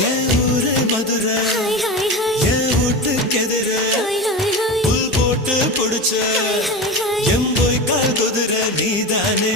என் ஊரு மதுரை என் வீட்டுக்கு எதிர புல் போட்டு பிடிச்ச எம்போய் கால் குதிரை நீதானே